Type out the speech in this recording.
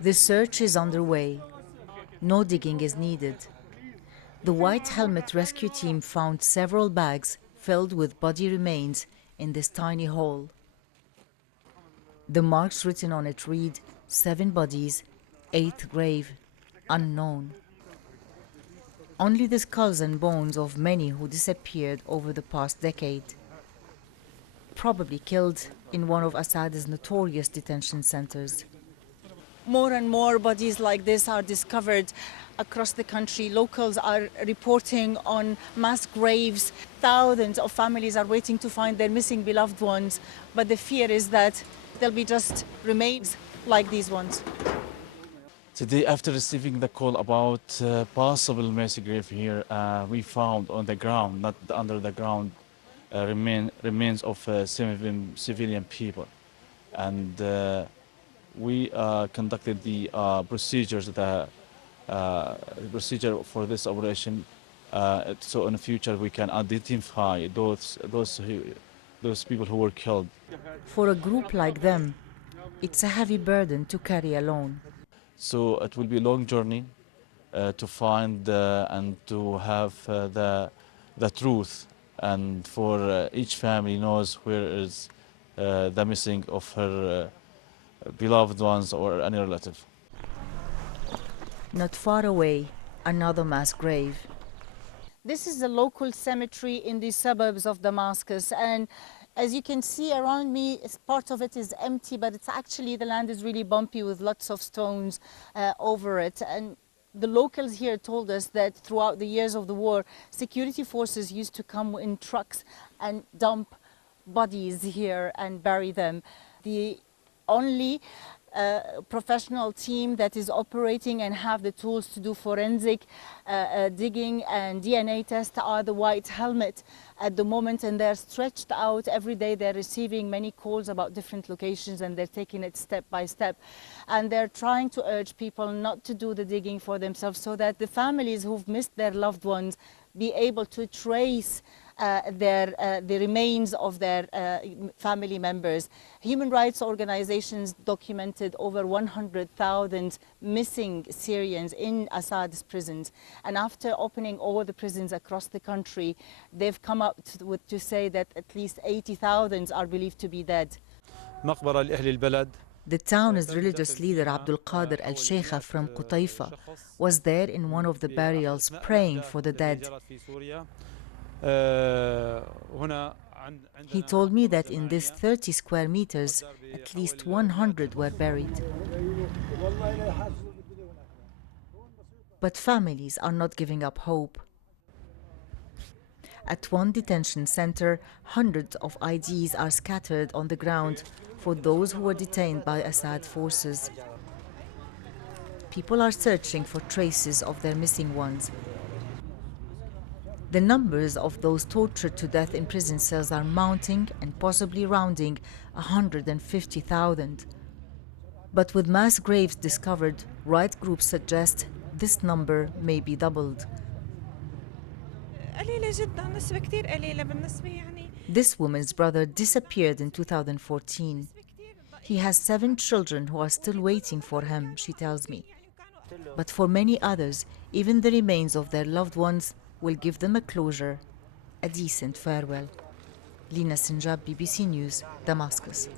The search is underway. No digging is needed. The White Helmet rescue team found several bags filled with body remains in this tiny hole. The marks written on it read, 7 bodies, 8th grave, unknown. Only the skulls and bones of many who disappeared over the past decade. Probably killed in one of Assad's notorious detention centers. More and more bodies like this are discovered across the country. Locals are reporting on mass graves. Thousands of families are waiting to find their missing beloved ones, but the fear is that there'll be just remains like these ones. Today, after receiving the call about possible mass grave here, we found on the ground, not under the ground, remains of 7 civilian people. And we conducted the procedure for this operation, so in the future we can identify those people who were killed. For a group like them, it's a heavy burden to carry alone. So it will be a long journey to find and to have the truth, and for each family knows where is the missing of her beloved ones or any relative. Not far away, another mass grave. This is a local cemetery in the suburbs of Damascus, and as you can see around me, part of it is empty, but it's actually, the land is really bumpy with lots of stones over it. And the locals here told us that throughout the years of the war, security forces used to come in trucks and dump bodies here and bury them. The only professional team that is operating and have the tools to do forensic digging and DNA tests are the White Helmet at the moment, and they're stretched out every day. They're receiving many calls about different locations, and they're taking it step by step. And they're trying to urge people not to do the digging for themselves, so that the families who've missed their loved ones be able to trace the remains of their family members. Human rights organizations documented over 100,000 missing Syrians in Assad's prisons. And after opening all the prisons across the country, they've come up to say that at least 80,000 are believed to be dead. The town's religious leader, Abdul Qadir al-Sheikha from Qutaifa, was there in one of the burials praying for the dead. He told me that in this 30 square meters, at least 100 were buried. But families are not giving up hope. At one detention center, hundreds of IDs are scattered on the ground for those who were detained by Assad forces. People are searching for traces of their missing ones. The numbers of those tortured to death in prison cells are mounting and possibly rounding 150,000. But with mass graves discovered, right groups suggest this number may be doubled. This woman's brother disappeared in 2014. He has 7 children who are still waiting for him, she tells me. But for many others, even the remains of their loved ones will give them a closure, a decent farewell. Lina Sinjab, BBC News, Damascus.